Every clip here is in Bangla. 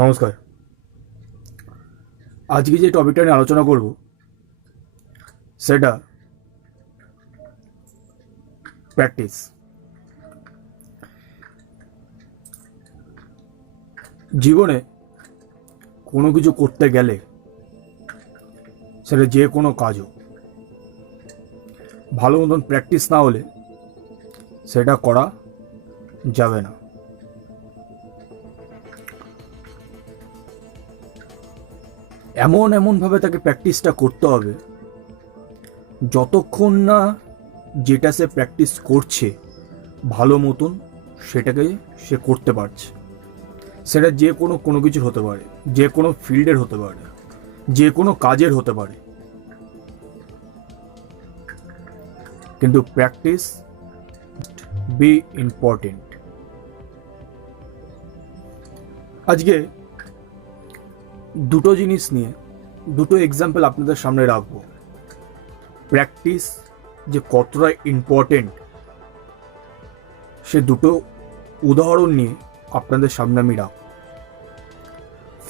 নমস্কার। আজকে যে টপিকটা নিয়ে আলোচনা করব সেটা প্র্যাকটিস। জীবনে কোনো কিছু করতে গেলে সেটা যে কোনো কাজ হোক, ভালো মতন প্র্যাকটিস না হলে সেটা করা যাবে না। এমনভাবে তাকে প্র্যাকটিসটা করতে হবে যতক্ষণ না যেটা সে প্র্যাকটিস করছে ভালো মতন সেটাকে সে করতে পারছে। সেটা যে কোনো কিছুর হতে পারে, যে কোনো ফিল্ডের হতে পারে, যে কোনো কাজের হতে পারে, কিন্তু প্র্যাকটিস বি ইম্পর্টেন্ট। আজকে দুটো জিনিস নিয়ে দুটো এক্সাম্পল আপনাদের সামনে রাখবো। প্র্যাকটিস যে কতটা ইম্পর্টেন্ট সে দুটো উদাহরণ নিয়ে আপনাদের সামনে আমি রাখব।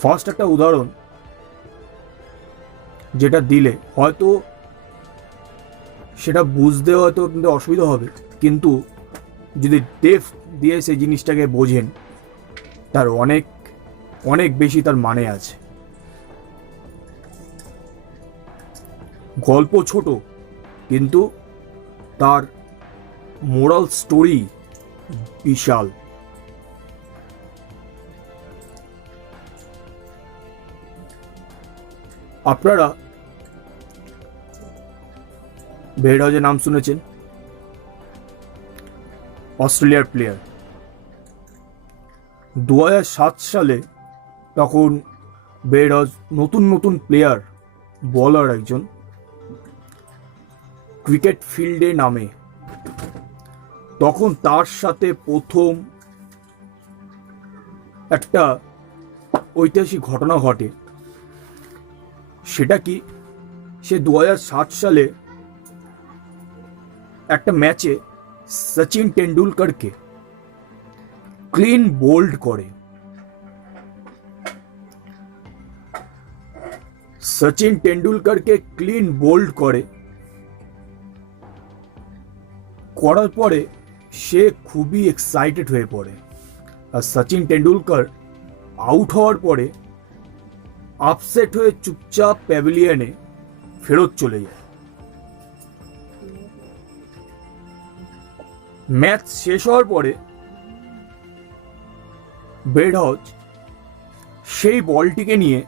ফার্স্ট একটা উদাহরণ যেটা দিলে হয়তো সেটা বুঝতে হয়তো কিন্তু অসুবিধা হবে, কিন্তু যদি ডেপথ দিয়ে সেই জিনিসটাকে বোঝেন তার অনেক অনেক বেশি তার মানে আছে। গল্প ছোট কিন্তু তার মোরাল স্টোরি বিশাল। আপনারা বেয়ারডজের নাম শুনেছেন, অস্ট্রেলিয়ার প্লেয়ার। 2007 সালে তখন বেয়ারডজ নতুন প্লেয়ার, বলার একজন, ক্রিকেট ফিল্ডে নামে। তখন তার সাথে প্রথম একটা ঐতিহাসিক ঘটনা ঘটে। সেটা কি, সে 2007 সালে একটা ম্যাচে সচিন টেন্ডুলকারকে ক্লিন বোল্ড করে। সচিন টেন্ডুলকারকে ক্লিন বোল্ড করার পরে সে খুবই এক্সাইটেড হয়ে পড়ে। আর সচিন টেন্ডুলকার আউট হওয়ার পরে আপসেট হয়ে চুপচাপ প্যাভিলিয়নে ফেরত চলে যায়। ম্যাচ শেষ হওয়ার পরে বেয়ারডজ সেই বলটিকে নিয়ে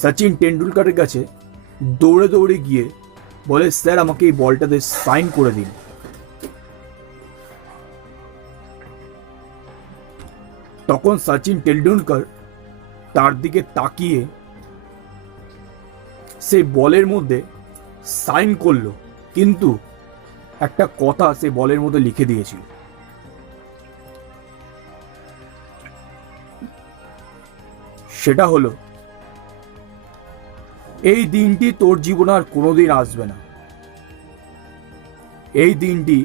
সচিন টেন্ডুলকারের কাছে দৌড়ে গিয়ে বলে, স্যার আমাকে এই বলটাতে সাইন করে দিন। তখন সচিন টেন্ডুলকার তার দিকে তাকিয়ে সেই বলের মধ্যে সাইন করলো, কিন্তু একটা কথা সে বলের মধ্যে লিখে দিয়েছিল। সেটা হলো, এই দিনটি তোর জীবনে আর কোনোদিন আসবে না। এই দিনটি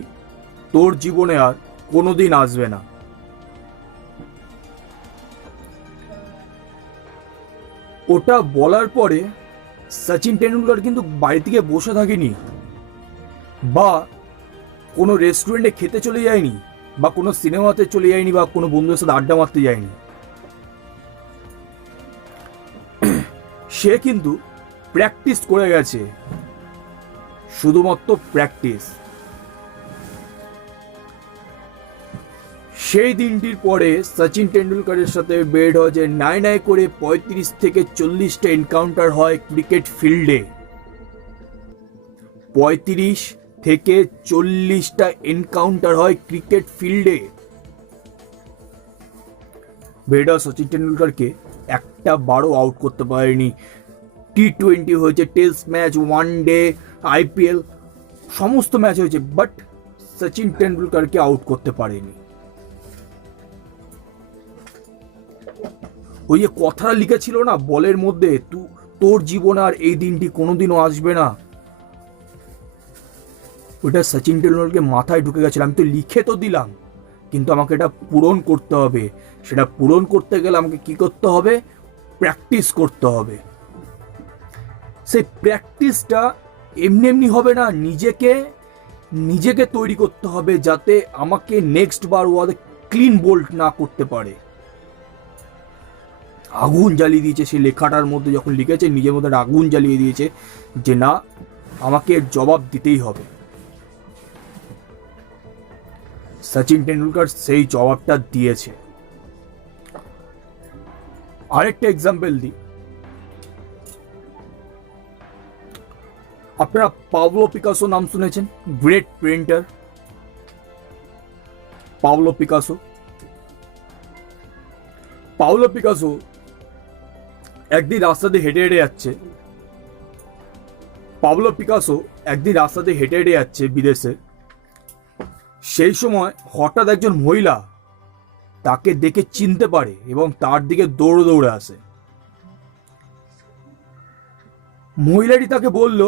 তোর জীবনে আর কোনোদিন আসবে না। ওটা বলার পরে সচিন টেন্ডুলকার কিন্তু বাড়ি থেকে বসে থাকেনি, বা কোনো রেস্টুরেন্টে খেতে চলে যায়নি, বা কোনো সিনেমাতে চলে যায়নি, বা কোনো বন্ধুদের সাথে আড্ডা মারতে যায়নি। সে কিন্তু প্র্যাকটিস করে গেছে, শুধুমাত্র প্র্যাকটিস। সেই দিনটির পরে সচিন টেন্ডুলকারের সাথে বেয়ারডজের নাই করে 35 থেকে 40টা এনকাউন্টার হয় ক্রিকেট ফিল্ডে। 35 থেকে 40টা এনকাউন্টার হয় ক্রিকেট ফিল্ডে। বেয়ারডজ সচিন টেন্ডুলকারকে একটা বারও আউট করতে পারেনি। T20 হয়েছে, test match, one day, IPL সমস্ত ম্যাচ হয়েছে, বাট সচিন টেন্ডুলকারকে আউট করতে পারেনি। ওই যে কথাটা লিখেছিল না বলের মধ্যে, তোর জীবনে আর এই দিনটি কোনোদিনও আসবে না, ওটা সচিন টেন্ডুলকারকে মাথায় ঢুকে গেছিল। আমি তো লিখে তো দিলাম, কিন্তু আমাকে এটা পূরণ করতে হবে। সেটা পূরণ করতে গেলে আমাকে কি করতে হবে? প্র্যাকটিস করতে হবে। সেই প্র্যাকটিসটা এমনি এমনি হবে না, নিজেকে তৈরি করতে হবে যাতে আমাকে নেক্সট বার ওদের ক্লিন বোল্ড না করতে পারে। আগুন জ্বালিয়ে দিয়েছে সেই লেখাটার মধ্যে, যখন লিখেছে নিজের মধ্যে আগুন জ্বালিয়ে দিয়েছে যে না, আমাকে এর জবাব দিতেই হবে। সচিন টেন্ডুলকার সেই জবাবটা দিয়েছে। আরেকটা এক্সাম্পল দিই, আপনারা পাবলো পিকাসো নাম শুনেছেন? Great painter Pablo Picasso. Pablo Picasso একদিন রাস্তা দিয়ে হেঁটে হেঁটে যাচ্ছে। পাবলো পিকাসো একদিন রাস্তা দিয়ে হেঁটে হেঁটে যাচ্ছে বিদেশে। সেই সময় হঠাৎ একজন মহিলা তাকে দেখে চিনতে পারে এবং তার দিকে দৌড়ে দৌড়ে আসে। মহিলাটি তাকে বলল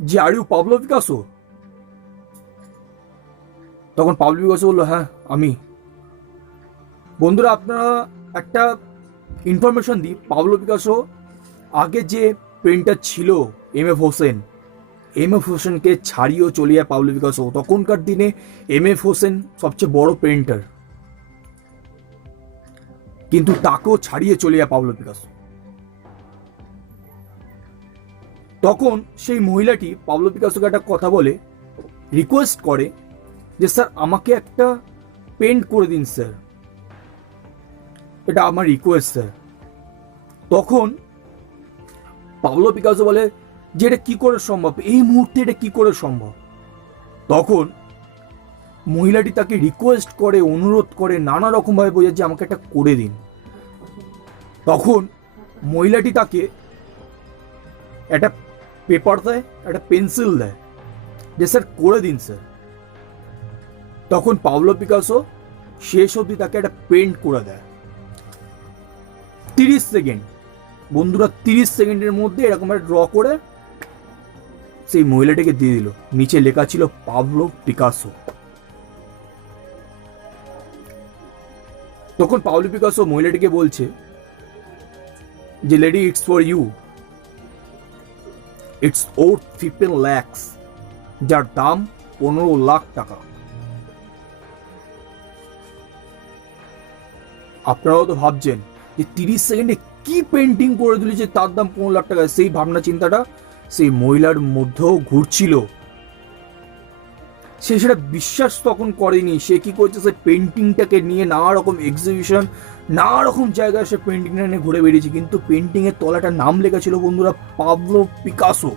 যে আর ইউ পাবলো পিকাসো? তখন পাবলো পিকাসো বললো হ্যাঁ আমি। বন্ধুরা, আপনারা একটা ইনফরমেশন দিই, পাবলো পিকাসো আগে যে পেন্টার ছিল এমএফ হোসেনকে ছাড়িয়েও চলে যায় পাবলো পিকাসো। তখনকার দিনে এমএফ হোসেন সবচেয়ে বড় পেন্টার, কিন্তু তাকেও ছাড়িয়ে চলে যায় পাবলো পিকাসো। তখন সেই মহিলাটি পাবলো পিকাসোকে একটা কথা বলে, রিকোয়েস্ট করে যে স্যার আমাকে একটা পেন্ট করে দিন স্যার, এটা আমার রিকোয়েস্ট স্যার। তখন পাবলো পিকাসো বলে যে এটা কি করে সম্ভব, এই মুহূর্তে এটা কি করে সম্ভব? তখন মহিলাটি তাকে রিকোয়েস্ট করে, অনুরোধ করে, নানা রকমভাবে বোঝায় যে আমাকে একটা করে দিন। তখন মহিলাটি তাকে একটা পেপার দেয়, একটা পেন্সিল দেয় যে স্যার করে দিন স্যার। তখন পাবলো পিকাসো শেষ অবধি তাকে একটা পেন্ট করে দেয়। 30 সেকেন্ড, বন্ধুরা 30 সেকেন্ডের মধ্যে এরকম একটা ড্র করে সেই মহিলাটিকে দিয়ে দিল। নিচে লেখা ছিল পাবলো পিকাসো। তখন পাবলো পিকাসো মহিলাটিকে বলছে যে lady, it's for you, it's worth 15 lakhs, যার দাম 15 লাখ টাকা। আপনারাও তো ভাবছেন যে 30 সেকেন্ডে কি পেন্টিং করে দিল যে তার দাম 15 লাখ টাকা। সেই ভাবনা চিন্তাটা সেই মহিলার মধ্যেও ঘুরছিল। সে সেটা বিশ্বাস তখন করেনি। সে কি করছে, সে পেন্টিংটাকে নিয়ে নানা রকম এক্সিবিশন, নানা রকম জায়গায় সে পেন্টিংটা নিয়ে ঘুরে বেরিয়েছে, কিন্তু পেন্টিং এর তলাটা নাম লেখা ছিল বন্ধুরা পাবলো পিকাসো।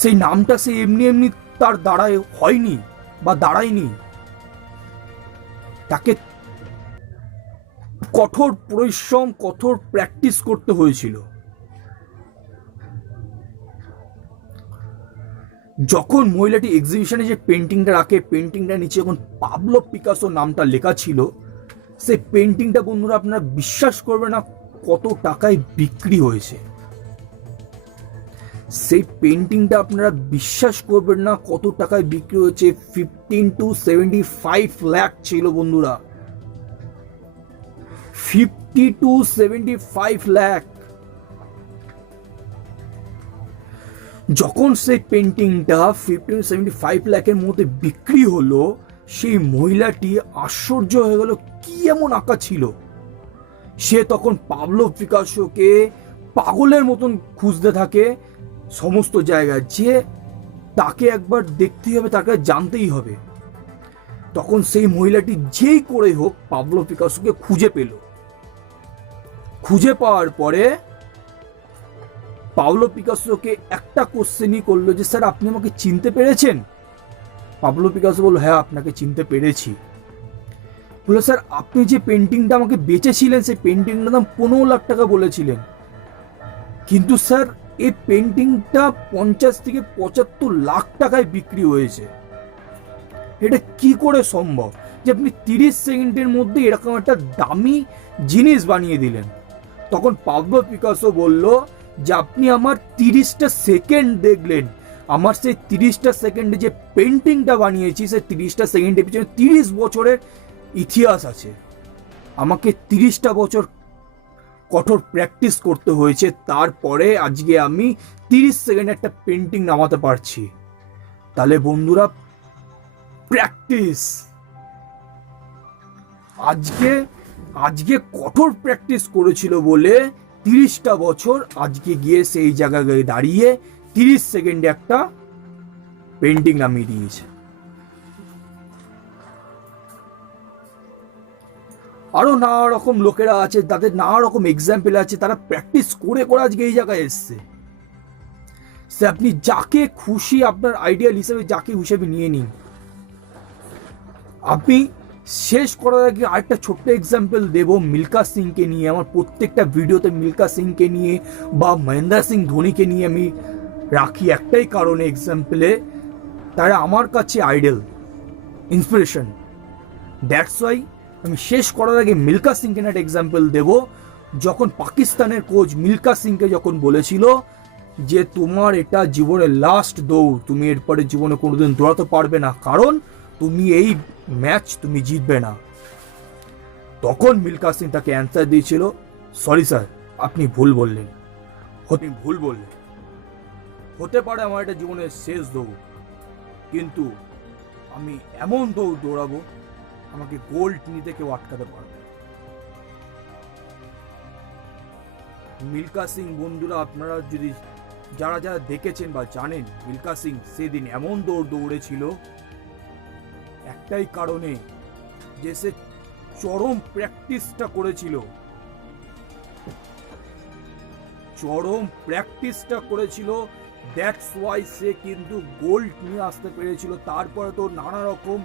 সেই নামটা সে এমনি এমনি তার দাঁড়ায় হয়নি বা দাঁড়ায়নি, তাকে কঠোর পরিশ্রম, কঠোর প্র্যাকটিস করতে হয়েছিল। যখন মহিলাটি এক্সিবিশনে যে পেন্টিংটা রাখে, পেন্টিংটা নিচে যখন পাবলো পিকাসো নামটা লেখা ছিল, সেই পেন্টিংটা বন্ধুরা আপনারা বিশ্বাস করবে না কত টাকায় বিক্রি হয়েছে। সেই পেন্টিংটা আপনারা বিশ্বাস করবেন না কত টাকায় বিক্রি হয়েছে। 15 to 75 লাখ ছিল বন্ধুরা, 50 to 75 লাখ। যখন সেই পেন্টিংটা 50 to 75 লাখের মধ্যে বিক্রি হলো, সেই মহিলাটি আশ্চর্য হয়ে গেল, কি এমন আঁকা ছিল। সে তখন পাবলো পিকাসোকে পাগলের মতন খুঁজতে থাকে সমস্ত জায়গায়, যে তাকে একবার দেখতেই হবে, তাকে জানতেই হবে। তখন সেই মহিলাটি যেই করে হোক পাবলো পিকাসোকে খুঁজে পেল। খুঁজে পাওয়ার পরে পাবলো পিকাসোকে একটা কোশ্চেনই করলো যে স্যার আপনি আমাকে চিনতে পেরেছেন? পাবলো পিকাসো বলল হ্যাঁ আপনাকে চিনতে পেরেছি। বললো স্যার আপনি যে পেন্টিংটা আমাকে বেচেছিলেন, সেই পেন্টিংটার দাম 15 লাখ টাকা বলেছিলেন, কিন্তু স্যার এই পেন্টিংটা 50 থেকে 75 লাখ টাকায় বিক্রি হয়েছে। এটা কি করে সম্ভব যে আপনি 30 সেকেন্ডের মধ্যে এরকম একটা দামি জিনিস বানিয়ে দিলেন? তখন পাবলো পিকাসো বলল যে আপনি আমার 30টা সেকেন্ড দেখলেন, আমার সেই 30টা সেকেন্ডে যে পেন্টিংটা বানিয়েছি, সেই 30টা সেকেন্ডের পিছনে 30 বছরের ইতিহাস আছে। আমাকে 30টা বছর কঠোর প্র্যাকটিস করতে হয়েছে, তারপরে আজকে আমি 30 সেকেন্ডে একটা পেন্টিং নামাতে পারছি। তাহলে বন্ধুরা, প্র্যাকটিস। আজকে কঠোর প্র্যাকটিস করেছিল বলে 30টা বছর আজকে গিয়ে সেই জায়গায় দাঁড়িয়ে 30 সেকেন্ডে একটা পেন্টিং নামিয়ে দিয়েছে। আরো নানা রকম লোকেরা আছে, তাদের নানা রকম এক্সাম্পল আছে, তারা প্র্যাকটিস করে করে আজকে এই জায়গায় এসছে। সে আপনি যাকে খুশি আপনার আইডিয়াল হিসেবে যাকে হিসেবে নিয়ে নিন। আপনি শেষ করার আগে আরেকটা ছোট্ট এক্সাম্পল দেব মিল্খা সিংকে নিয়ে। আমার প্রত্যেকটা ভিডিওতে মিল্খা সিংকে নিয়ে বা মহেন্দ্র সিং ধোনিকে নিয়ে আমি রাখি একটাই কারণে, এক্সাম্পলে তারা আমার কাছে আইডল, ইন্সপিরেশন। দ্যাটস ওয়াই আমি শেষ করার আগে মিল্খা সিংকে একটা এক্সাম্পল দেব। যখন পাকিস্তানের কোচ মিল্খা সিংকে যখন বলেছিল যে তোমার এটা জীবনের লাস্ট দৌড়, তুমি এরপরে জীবনে কোনোদিন দৌড়াতে পারবে না, কারণ তুমি এই ম্যাচ তুমি জিতবে না, তখন মিল্খা সিং তাকে অ্যান্সার দিয়েছিল, সরি স্যার, আপনি ভুল বললেন, হতে পারে আমার এটা জীবনের শেষ দৌড়, কিন্তু আমি এমন দৌড় দৌড়াবো আমাকে গোল্ড নিতে কেউ আটকাতে পারবে। মিল্খা সিং বন্ধুরা, আপনারা যদি যারা যারা দেখেছেন বা জানেন, মিল্খা সিং সেদিন এমন দৌড় দৌড়েছিল একটাই কারণে, যে সে চরম প্র্যাকটিসটা করেছিল, দ্যাটস ওয়াই সে কিন্তু গোল্ড নিয়ে আসতে পেরেছিল। তারপরে তো নানা রকম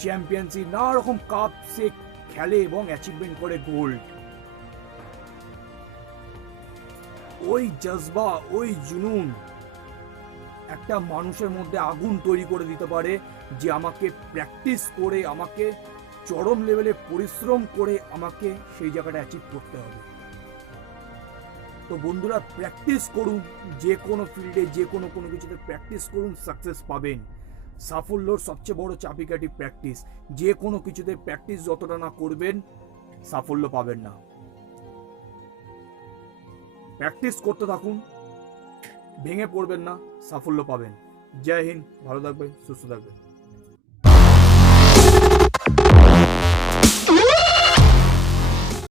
চ্যাম্পিয়নশিপ, নানা রকম কাপ সে খেলে এবং অ্যাচিভমেন্ট করে গোল্ড। ওই জজবা, ওই জুনুন একটা মানুষের মধ্যে আগুন তৈরি করে দিতে পারে, যে আমাকে প্র্যাকটিস করে, আমাকে চরম লেভেলে পরিশ্রম করে আমাকে সেই জায়গাটা অ্যাচিভ করতে হবে। তো বন্ধুরা, প্র্যাকটিস করুন, যে কোনো ফিল্ডে, যে কোনো কিছুতে প্র্যাকটিস করুন, সাকসেস পাবেন। সাফল্যর সবচেয়ে বড় চাবিকাঠি প্র্যাকটিস। যে কোনো কিছুতে প্র্যাকটিস যতটা না করবেন, সাফল্য পাবেন না। প্র্যাকটিস করতে থাকুন, ভেঙে পড়বেন না, সাফল্য পাবেন। জয় হিন্দ, ভালো থাকবেন, সুস্থ থাকবেন।